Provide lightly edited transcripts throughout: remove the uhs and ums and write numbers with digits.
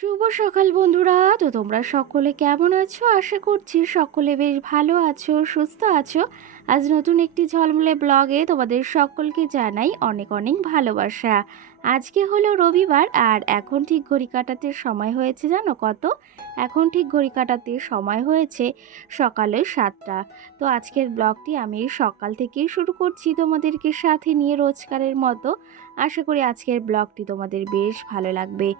শুভ সকাল বন্ধুরা। তো তোমরা সকলে কেমন আছো? আশা করছি সকলে বেশ ভালো আছো, সুস্থ আছো। আজ নতুন একটি ঝলমলে ব্লগে তোমাদের সকলকে জানাই অনেক অনেক ভালোবাসা। আজকে হলো রবিবার আর এখন ঠিক ঘড়ি কাটাতে সময় হয়েছে জানো কত? এখন ঠিক ঘড়ি কাটাতে সময় হয়েছে সকালে 7টা। তো আজকের ব্লগটি আমি সকাল থেকেই শুরু করছি তোমাদেরকে সাথে নিয়ে রোজকারের মতো। আশা করি আজকের ব্লগটি তোমাদের বেশ ভালো লাগবে।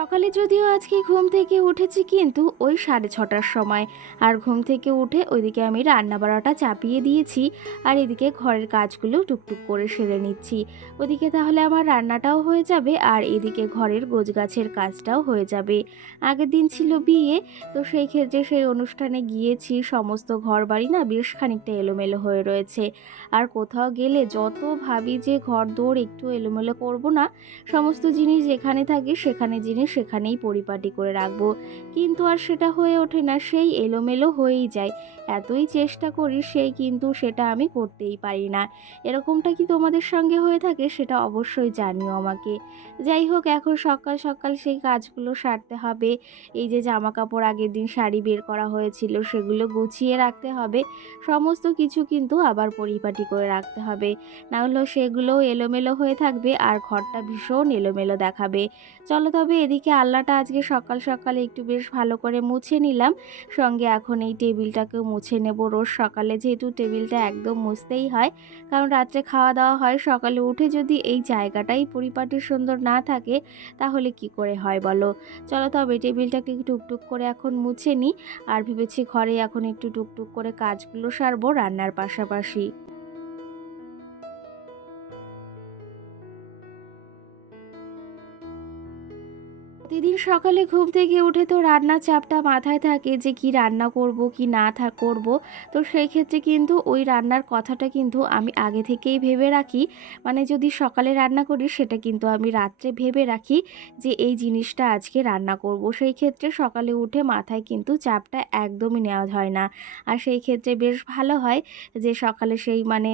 সকালে যদিও আজকে ঘুম থেকে উঠেছি কিন্তু ওই 6:30টার সময়। আর ঘুম থেকে উঠে ওইদিকে আমি রান্না বাড়াটা চাপিয়ে দিয়েছি আর এদিকে ঘরের কাজগুলো টুকটুক করে সেরে নিচ্ছি। ওদিকে তাহলে আমার রান্নাটাও হয়ে যাবে আর এদিকে ঘরের গোছগাছের কাজটাও হয়ে যাবে। আগের দিন ছিল বিয়ে, তো সেই ক্ষেত্রে সেই অনুষ্ঠানে গিয়েছি, সমস্ত ঘর বাড়ি না বেশ খানিকটা এলোমেলো হয়ে রয়েছে। আর কোথাও গেলে যত ভাবি যে ঘর দৌড় একটু এলোমেলো করব না, সমস্ত জিনিস যেখানে থাকে সেখানে জিনিস সেখানেই পরিপাটি করে রাখবো, কিন্তু আর সেটা হয়ে ওঠে না, সেই এলোমেলো হয়েই যায়। এতই চেষ্টা করি সেই কিন্তু সেটা আমি করতেই পারি না। এরকমটা কি তোমাদের সঙ্গে হয়ে থাকে সেটা অবশ্যই জানিও আমাকে। যাই হোক, এখন সকাল সকাল সেই কাজগুলো সারতে হবে। এই যে জামা কাপড় আগের দিন শাড়ি বের করা হয়েছিল সেগুলো গুছিয়ে রাখতে হবে। সমস্ত কিছু কিন্তু আবার পরিপাটি করে রাখতে হবে, না হলেও সেগুলোও এলোমেলো হয়ে থাকবে আর ঘরটা ভীষণ এলোমেলো দেখাবে। চলো তবে এদিকে আলনাটা আজকে সকাল সকালে একটু বেশ ভালো করে মুছে নিলাম। সঙ্গে এখন এই টেবিলটাকেও মুছে নেব। রোজ সকালে যেহেতু টেবিলটা একদম মুছতেই হয়, কারণ রাত্রে খাওয়া দাওয়া হয়, সকালে উঠে যদি এই জায়গাটাই পরিপাটি সুন্দর না থাকে তাহলে কি করে হয় বলো। চলো তবে টেবিলটাকে টুকটুক করে এখন মুছে নিই। আর ভেবেছি ঘরে এখন একটু টুকটুক করে কাজগুলো সারবো রান্নার পাশাপাশি। প্রতিদিন সকালে ঘুম থেকে উঠে তো রান্নার চাপটা মাথায় থাকে যে কি রান্না করব কি না করব। তো সেই ক্ষেত্রে কিন্তু ওই রান্নার কথাটা কিন্তু আমি আগে থেকেই ভেবে রাখি। মানে যদি সকালে রান্না করি সেটা কিন্তু আমি রাত্রে ভেবে রাখি যে এই জিনিসটা আজকে রান্না করব। সেই ক্ষেত্রে সকালে উঠে মাথায় কিন্তু চাপটা একদমই নেওয়া হয় না। আর সেই ক্ষেত্রে বেশ ভালো হয় যে সকালে সেই মানে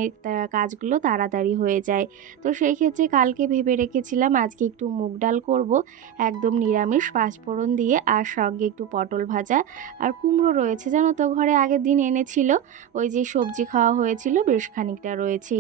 কাজগুলো তাড়াতাড়ি হয়ে যায়। তো সেই ক্ষেত্রে কালকে ভেবে রেখেছিলাম আজকে একটু মুগ ডাল করব, একদম নিরামিষ, পাঁচফোড়ন দিয়ে, আর সঙ্গে একটু পটল ভাজা আর কুমড়ো রয়েছে জানো তো, ঘরে আগের দিন এনেছিল, ওই যে সবজি খাওয়া হয়েছিল বেশ খানিকটা রয়েছে।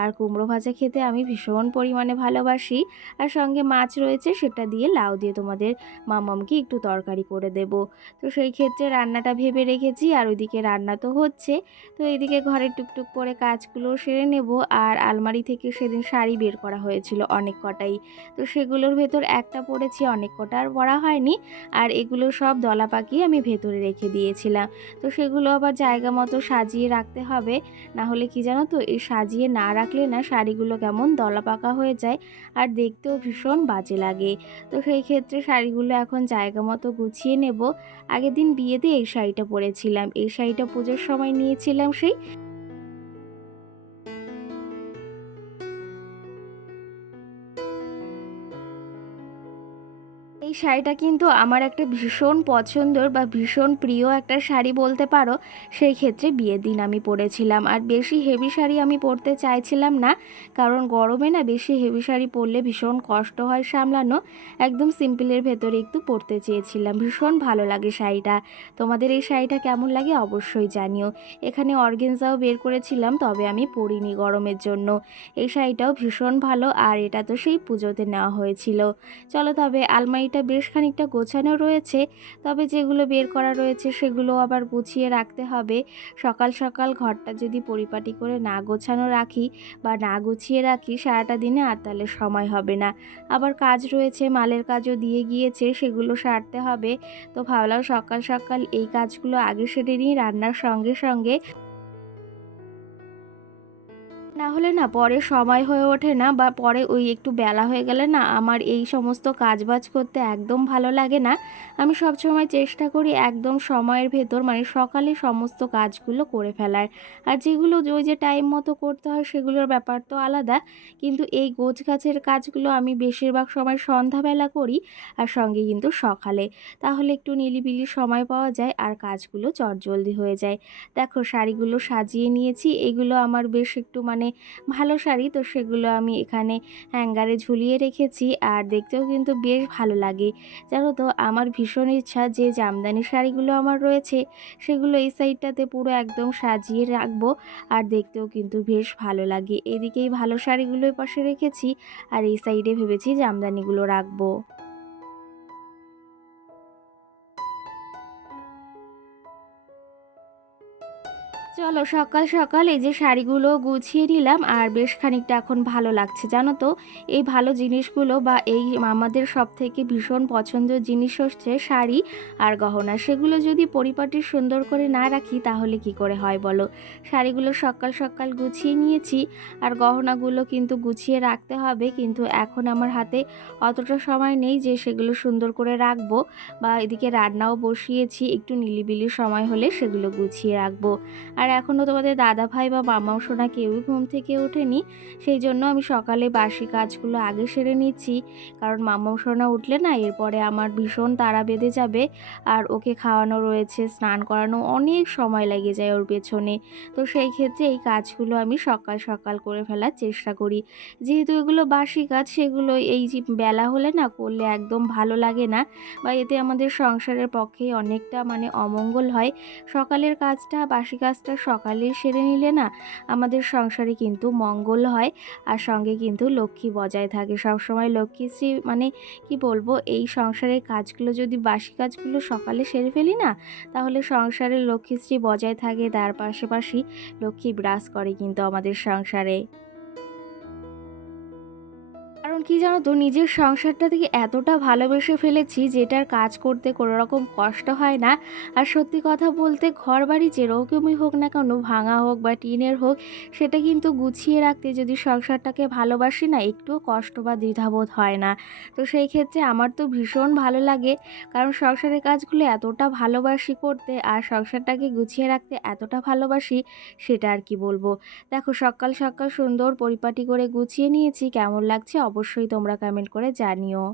আর কুমড়ো ভাজা খেতে আমি ভীষণ পরিমাণে ভালোবাসি। আর সঙ্গে মাছ রয়েছে, সেটা দিয়ে লাউ দিয়ে তোমাদের মামামকে একটু তরকারি করে দেব। তো সেই ক্ষেত্রে রান্নাটা ভেবে রেখেছি আর ওইদিকে রান্না তো হচ্ছে। তো এইদিকে ঘরের টুকটুক করে কাজগুলো সেরে নেব। আর আলমারি থেকে সেদিন শাড়ি বের করা হয়েছিল অনেক কটাই, তো সেগুলোর ভেতর একটা পরেছি, অনেক কটা আর পরা হয়নি। আর এগুলো সব দলা পাকিয়ে আমি ভেতরে রেখে দিয়েছিলাম। তো সেগুলো আবার জায়গা মতো সাজিয়ে রাখতে হবে, না হলে কি জানো তো, এই সাজিয়ে না রাখলে না শাড়িগুলো কেমন দলা পাকা হয়ে যায় আর দেখতেও ভীষণ বাজে লাগে। তো সেই ক্ষেত্রে শাড়িগুলো এখন জায়গা মতো গুছিয়ে নেব। আগের দিন বিয়েতে এই শাড়িটা পরেছিলাম, এই শাড়িটা পুজোর সময় নিয়েছিলাম সেই। এই শাড়িটা কিন্তু আমার একটা ভীষণ পছন্দর বা ভীষণ প্রিয় একটা শাড়ি বলতে পারো। সেই ক্ষেত্রে বিয়ের দিন আমি পরেছিলাম, আর বেশি হেভি শাড়ি আমি পরতে চাইছিলাম না, কারণ গরমে না বেশি হেভি শাড়ি পরলে ভীষণ কষ্ট হয় সামলানো। একদম সিম্পলের ভেতরে একটু পরতে চেয়েছিলাম, ভীষণ ভালো লাগে শাড়িটা। তোমাদের এই শাড়িটা কেমন লাগে অবশ্যই জানিও। এখানে অর্গেনজাও বের করেছিলাম, তবে আমি পরিনি গরমের জন্য। এই শাড়িটাও ভীষণ ভালো, আর এটা তো সেই পুজোতে নেওয়া হয়েছিল। চলো, তবে আলমারিটা বেশ খানিকটা গোছানো রয়েছে, তবে যেগুলো বের করা রয়েছে সেগুলো আবার গুছিয়ে রাখতে হবে। সকাল সকাল ঘরটা যদি পরিপাটি করে না গোছানো রাখি বা না গুছিয়ে রাখি সারাটা দিনে, আর তাহলে সময় হবে না। আবার কাজ রয়েছে, মালের কাজও দিয়ে গিয়েছে, সেগুলো সারতে হবে। তো ভাবলাম সকাল সকাল এই কাজগুলো আগে সেরে নিই রান্নার সঙ্গে সঙ্গে, না হলে না পরে সময় হয়ে ওঠে না, বা পরে ওই একটু বেলা হয়ে গেলে না আমার এই সমস্ত কাজবাজ করতে একদম ভালো লাগে না। আমি সবসময় চেষ্টা করি একদম সময়ের ভেতর, মানে সকালে সমস্ত কাজগুলো করে ফেলার। আর যেগুলো ওই যে টাইম মতো করতে হয় সেগুলোর ব্যাপার তো আলাদা, কিন্তু এই গোছ গাছের কাজগুলো আমি বেশিরভাগ সময় সন্ধ্যাবেলা করি, আর সঙ্গে কিন্তু সকালে। তাহলে একটু নিলিবিলি সময় পাওয়া যায় আর কাজগুলো চটজলদি হয়ে যায়। দেখো শাড়িগুলো সাজিয়ে নিয়েছি, এগুলো আমার বেশ একটু মানে ভালো শাড়ি, তো সেগুলো আমি এখানে হ্যাঙ্গারে ঝুলিয়ে রেখেছি, আর দেখতেও কিন্তু বেশ ভালো লাগে। জানো তো, আমার ভীষণ ইচ্ছা যে জামদানি শাড়িগুলো আমার রয়েছে সেগুলো এই সাইডটাতে পুরো একদম সাজিয়ে রাখবো, আর দেখতেও কিন্তু বেশ ভালো লাগে। এদিকেই ভালো শাড়িগুলোর পাশে রেখেছি, আর এই সাইডে ভেবেছি জামদানিগুলো রাখবো। চলো, সকাল সকাল এই যে শাড়িগুলো গুছিয়ে নিলাম, আর বেশ খানিকটা এখন ভালো লাগছে। জানো তো, এই ভালো জিনিসগুলো বা এই আমাদের সব থেকে ভীষণ পছন্দের জিনিস হচ্ছে শাড়ি আর গহনা। সেগুলো যদি পরিপাটি সুন্দর করে না রাখি তাহলে কি করে হয় বলো। শাড়িগুলো সকাল সকাল গুছিয়ে নিয়েছি, আর গহনাগুলো কিন্তু গুছিয়ে রাখতে হবে, কিন্তু এখন আমার হাতে অতটা সময় নেই যে সেগুলো সুন্দর করে রাখবো। বা এদিকে রান্নাও বসিয়েছি, একটু নিলিবিলি সময় হলে সেগুলো গুছিয়ে রাখবো। আর এখনও তোমাদের দাদা ভাই বা মামাও সোনা কেউই ঘুম থেকে ওঠেনি, সেই জন্য আমি সকালে বাসি কাজগুলো আগে সেরে নিচ্ছি। কারণ মামাও সোনা উঠলে না এরপরে আমার ভীষণ তাড়া বেঁধে যাবে, আর ওকে খাওয়ানো রয়েছে, স্নান করানো, অনেক সময় লেগে যায় ওর পেছনে। তো সেই ক্ষেত্রে এই কাজগুলো আমি সকাল সকাল করে ফেলার চেষ্টা করি। যেহেতু এগুলো বাসি কাজ, সেগুলো এই যে বেলা হলে না করলে একদম ভালো লাগে না, বা এতে আমাদের সংসারের পক্ষেই অনেকটা মানে অমঙ্গল হয়। সকালের কাজটা, বাসি কাজটা সকালে সেরে নিলে না আমাদের সংসারে কিন্তু মঙ্গল হয়, আর সঙ্গে কিন্তু লক্ষ্মী বজায় থাকে সবসময়। লক্ষ্মীশ্রী মানে কি বলবো, এই সংসারের কাজগুলো যদি বাসি কাজগুলো সকালে সেরে ফেলি না, তাহলে সংসারের লক্ষ্মীশ্রী বজায় থাকে, তার পাশাপাশি লক্ষ্মী বিরাজ করে কিন্তু আমাদের সংসারে। কারণ কি জানো তো, নিজের সংসারটা থেকে এতটা ভালোবেসে ফেলেছি যেটার কাজ করতে কোনো রকম কষ্ট হয় না। আর সত্যি কথা বলতে, ঘর বাড়ি যেরকমই হোক না কেন, ভাঙা হোক বা টিনের হোক, সেটা কিন্তু গুছিয়ে রাখতে যদি সংসারটাকে ভালোবাসি না, একটুও কষ্ট বা দ্বিধাবোধ হয় না। তো সেই ক্ষেত্রে আমার তো ভীষণ ভালো লাগে, কারণ সংসারের কাজগুলো এতটা ভালোবাসি করতে, আর সংসারটাকে গুছিয়ে রাখতে এতটা ভালোবাসি, সেটা আর কি বলবো। দেখো সকাল সকাল সুন্দর পরিপাটি করে গুছিয়ে নিয়েছি, কেমন লাগছে অবশ্যই তোমরা কমেন্ট করে জানিও।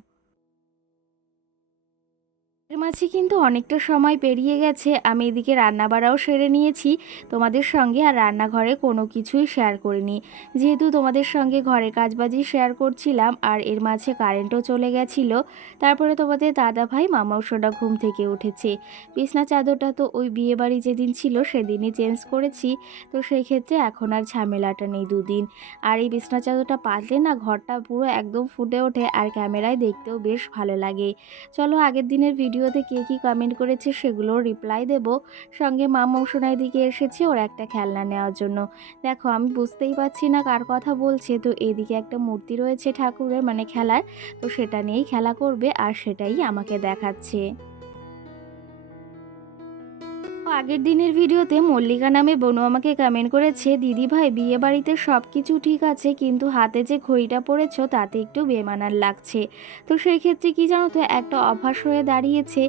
এর মাঝে কিন্তু অনেকটা সময় পেরিয়ে গেছে, আমি এদিকে রান্নাবাড়াও সেরে নিয়েছি তোমাদের সঙ্গে, আর রান্নাঘরে কোনো কিছুই শেয়ার করিনি, যেহেতু তোমাদের সঙ্গে ঘরের কাজবাজই শেয়ার করছিলাম, আর এর মাঝে কারেন্টও চলে গেছিলো। তারপরে তোমাদের দাদা ভাই মামাও সোনা ঘুম থেকে উঠেছে। বিছনা চাদরটা তো ওই বিয়েবাড়ি যেদিন ছিল সেদিনই চেঞ্জ করেছি, তো সেই ক্ষেত্রে এখন আর ঝামেলাটা নেই দুদিন। আর এই বিছনা চাদরটা পাতলে না ঘরটা পুরো একদম ফুটে ওঠে, আর ক্যামেরায় দেখতেও বেশ ভালো লাগে। চলো, আগের দিনের ভিডিওতে কে কী কমেন্ট করেছে সেগুলোর রিপ্লাই দেব। সঙ্গে মামাও সোনার দিকে এসেছে ওর একটা খেলনা নেওয়ার জন্য। দেখো, আমি বুঝতেই পারছি না কার কথা বলছে, তো এদিকে একটা মূর্তি রয়েছে ঠাকুরের মানে খেলার, তো সেটা নিয়েই খেলা করবে, আর সেটাই আমাকে দেখাচ্ছে। আগের দিনের ভিডিওতে মল্লিকা নামে বোনু আমাকে কমেন্ট করেছে, দিদি ভাই বিয়ে বাড়িতে সব কিছু ঠিক আছে কিন্তু হাতে যে ঘড়িটা পরেছো তাতে একটু বেমানান লাগছে। তো সেই ক্ষেত্রে কি জানো তো, একটা অভ্যাস হয়ে দাঁড়িয়েছে।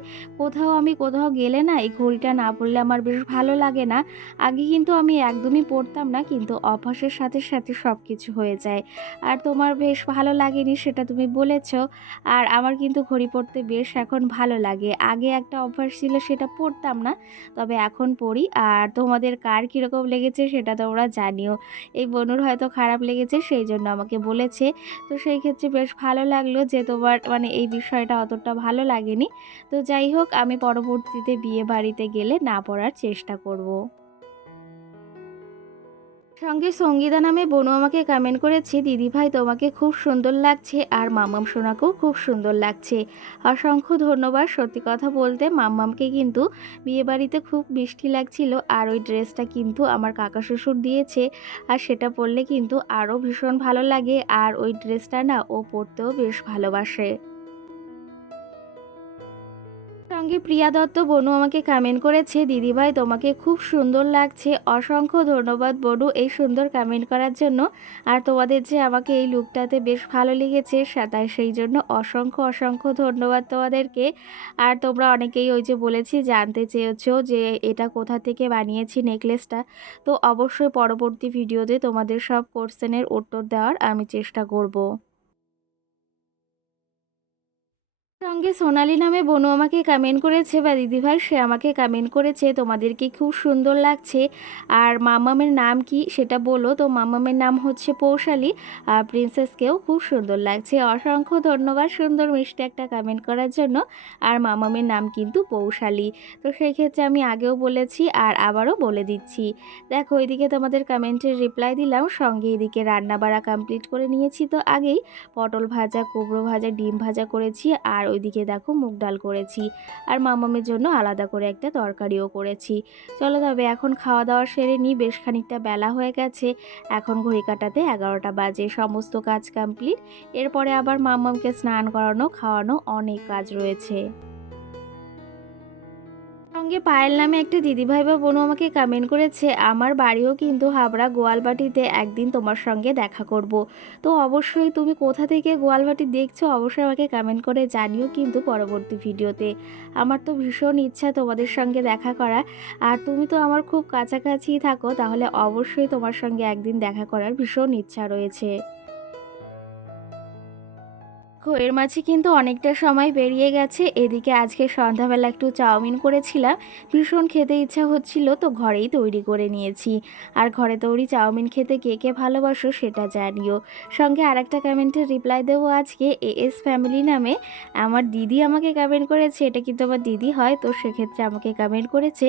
কোথাও গেলে না এই ঘড়িটা না পরলে আমার বেশ ভালো লাগে না। আগে কিন্তু আমি একদমই পরতাম না, কিন্তু অভ্যাসের সাথে সাথে সব কিছু হয়ে যায়। আর তোমার বেশ ভালো লাগেনি সেটা তুমি বলেছো। আর আমার কিন্তু ঘড়ি পরতে বেশ এখন ভালো লাগে। আগে একটা অভ্যাস ছিল, সেটা পরতাম না, তবে এখন পড়ি। আর তোমাদের কার কীরকম লেগেছে সেটা তোমরা জানিও। এই বোনুর হয়তো খারাপ লেগেছে, সেই জন্য আমাকে বলেছে। তো সেই ক্ষেত্রে বেশ ভালো লাগলো যে তোমার মানে এই বিষয়টা অতটা ভালো লাগেনি। তো যাই হোক, আমি পরবর্তীতে বিয়ে বাড়িতে গেলে না পড়ার চেষ্টা করব। সঙ্গে সঙ্গীতা নামে বোনু আমাকে কমেন্ট করেছে, দিদিভাই তোমাকে খুব সুন্দর লাগছে আর মাম্মাম সোনাকেও খুব সুন্দর লাগছে। অসংখ্য ধন্যবাদ। সত্যি কথা বলতে মাম্মামকে কিন্তু বিয়েবাড়িতে খুব মিষ্টি লাগছিল, আর ওই ড্রেসটা কিন্তু আমার কাকা শ্বশুর দিয়েছে। আর সেটা পরলে কিন্তু আরও ভীষণ ভালো লাগে, আর ওই ড্রেসটা না ও পরতেও বেশ ভালোবাসে। সঙ্গে প্রিয়া দত্ত বনু আমাকে কমেন্ট করেছে, দিদিভাই তোমাকে খুব সুন্দর লাগছে। অসংখ্য ধন্যবাদ বনু এই সুন্দর কমেন্ট করার জন্য। আর তোমাদের যে আমাকে এই লুকটাতে বেশ ভালো লেগেছে তাই সেই জন্য অসংখ্য অসংখ্য ধন্যবাদ তোমাদেরকে। আর তোমরা অনেকেই ওই যে বলেছি জানতে চেয়েছো যে এটা কোথা থেকে বানিয়েছি নেকলেসটা। তো অবশ্যই পরবর্তী ভিডিওতে তোমাদের সব কোশ্চেনের উত্তর দেওয়ার আমি চেষ্টা করব। সঙ্গে সোনালি নামে বোনু আমাকে কমেন্ট করেছে, বা দিদিভাই সে আমাকে কমেন্ট করেছে, তোমাদেরকে খুব সুন্দর লাগছে। আর মাম্মামের নাম কি সেটা বলো। তো মাম্মামের নাম হচ্ছে পৌশালী। আর প্রিন্সেসকেও খুব সুন্দর লাগছে। অসংখ্য ধন্যবাদ সুন্দর মিষ্টি একটা কমেন্ট করার জন্য। আর মাম্মামের নাম কিন্তু পৌশালী। তো সেই ক্ষেত্রে আমি আগেও বলেছি আর আবারও বলে দিচ্ছি। দেখো এদিকে তোমাদের কমেন্টের রিপ্লাই দিলাম, সঙ্গে এদিকে রান্না বাড়া কমপ্লিট করে নিয়েছি তো আগেই। পটল ভাজা, কুমড়ো ভাজা, ডিম ভাজা করেছি, আর ওইদিকে দেখো মুগ ডাল করেছি। আর মামামের জন্য আলাদা করে একটা তরকারিও করেছি। চলো তবে এখন খাওয়া দাওয়া সেরে নিই, বেশ খানিকটা বেলা হয়ে গেছে। এখন ঘড়ি কাটাতে 11টা বাজে। সমস্ত কাজ কমপ্লিট। এরপরে আবার মামামকে স্নান করানো, খাওয়ানো অনেক কাজ রয়েছে। সঙ্গে পায়েল নামে একটা দিদিভাই বা বোনও আমাকে কমেন্ট করেছে, আমার বাড়িও কিন্তু হাবড়া গোয়ালবাটিতে, একদিন তোমার সঙ্গে দেখা করব। তো অবশ্যই তুমি কোথা থেকে গোয়ালবাটি দেখছো অবশ্যই আমাকে কমেন্ট করে জানিও কিন্তু পরবর্তী ভিডিওতে। আমার তো ভীষণ ইচ্ছা তোমাদের সঙ্গে দেখা করা। আর তুমি তো আমার খুব কাছাকাছিই থাকো, তাহলে অবশ্যই তোমার সঙ্গে একদিন দেখা করার ভীষণ ইচ্ছা রয়েছে। এর মাঝে কিন্তু অনেকটা সময় পেরিয়ে গেছে। এদিকে আজকে সন্ধ্যাবেলা একটু চাউমিন করেছিলাম, ভীষণ খেতে ইচ্ছা হচ্ছিল, তো ঘরেই তৈরি করে নিয়েছি। আর ঘরে তৈরি চাউমিন খেতে কে কে ভালোবাসো সেটা জানিও। সঙ্গে আরেকটা কমেন্টের রিপ্লাই দেবো আজকে, এএস ফ্যামিলি নামে আমার দিদি আমাকে কমেন্ট করেছে। এটা কিন্তু আমার দিদি হয়, তো সেক্ষেত্রে আমাকে কমেন্ট করেছে,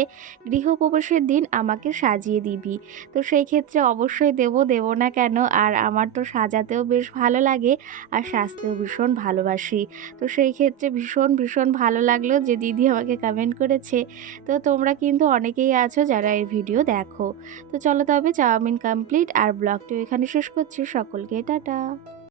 গৃহপ্রবেশের দিন আমাকে সাজিয়ে দিবি। তো সেই ক্ষেত্রে অবশ্যই দেবো না কেন। আর আমার তো সাজাতেও বেশ ভালো লাগে, আর সাজতেও ভীষণ ভালোবাসি। তো সেই ক্ষেত্রে ভীষণ ভীষণ ভালো লাগলো যে দিদি আমাকে কমেন্ট করেছে। তো তোমরা কিন্তু অনেকেই আছো যারা এই ভিডিও দেখো। তো চলো তবে চাউমিন কমপ্লিট, আর ব্লগটিও এখানে শেষ করছি। সকলকে টাটা।